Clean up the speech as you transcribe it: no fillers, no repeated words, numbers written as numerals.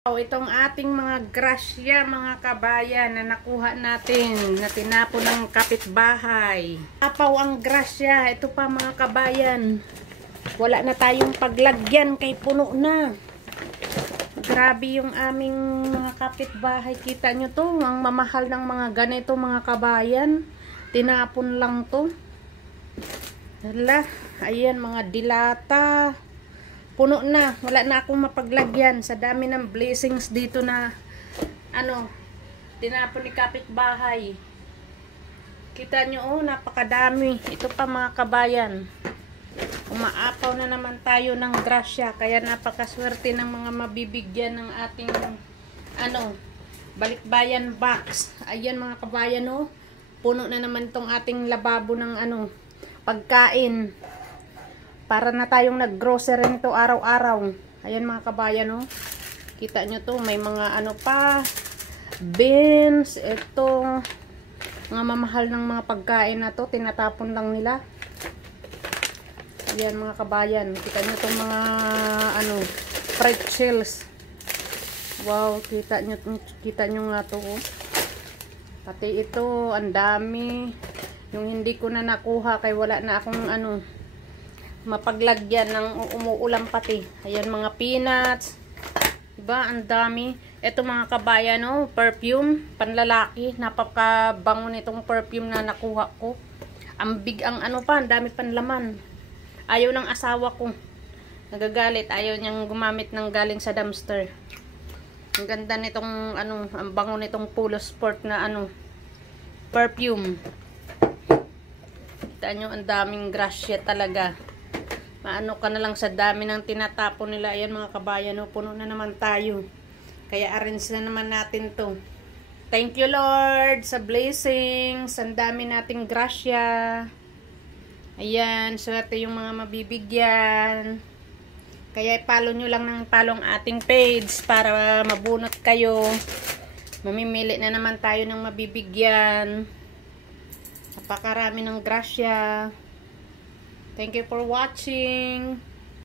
Itong ating mga grasya, mga kabayan, na nakuha natin, na tinapon ng kapitbahay. Apaw ang grasya. Ito pa, mga kabayan. Wala na tayong paglagyan kay puno na. Grabe yung aming mga kapitbahay. Kita nyo to, ang mamahal ng mga ganito, mga kabayan. Tinapon lang to. Hala, ayan, mga dilata. Puno na, wala na akong mapaglagyan sa dami ng blessings dito na tinapon ni kapitbahay. Kita nyo, oh, napakadami. Ito pa, mga kabayan. Umaapaw na naman tayo ng grasya, kaya napakaswerte ng mga mabibigyan ng ating balikbayan box. Ayan, mga kabayan, oh. Puno na naman tong ating lababo ng pagkain. Para na tayong nag-grocery nito araw-araw. Ayan, mga kabayan, oh. Kita nyo to, may mga pa, beans, ito, mga mamahal ng mga pagkain na to, tinatapon lang nila. Ayan, mga kabayan, kita nyo tong mga pretzels. Wow, kita nyo nga to, oh. Pati ito, ang dami. Yung hindi ko na nakuha kay wala na akong mapaglagyan ng umuulam pati. Ayan, mga peanuts. Diba? Ang dami. Ito, mga kabayan, oh, perfume, panlalaki. Napakabango nitong perfume na nakuha ko. Ang dami panlaman. Ayaw ng asawa ko. Nagagalit. Ayaw niyang gumamit ng galing sa dumpster. Ang ganda nitong, ang bango nitong Polo Sport na perfume. Kita nyo, ang daming grasya talaga. Maano ka na lang sa dami ng tinatapon nila. Ayan, mga kabayan, oh, puno na naman tayo. Kaya arrange na naman natin to. Thank you, Lord, sa blessings. Ang dami nating grasya. Ayan, swerte yung mga mabibigyan. Kaya follow nyo lang ng ang ating page para mabunot kayo. Mamimili na naman tayo ng mabibigyan. Napakarami ng grasya. Thank you for watching.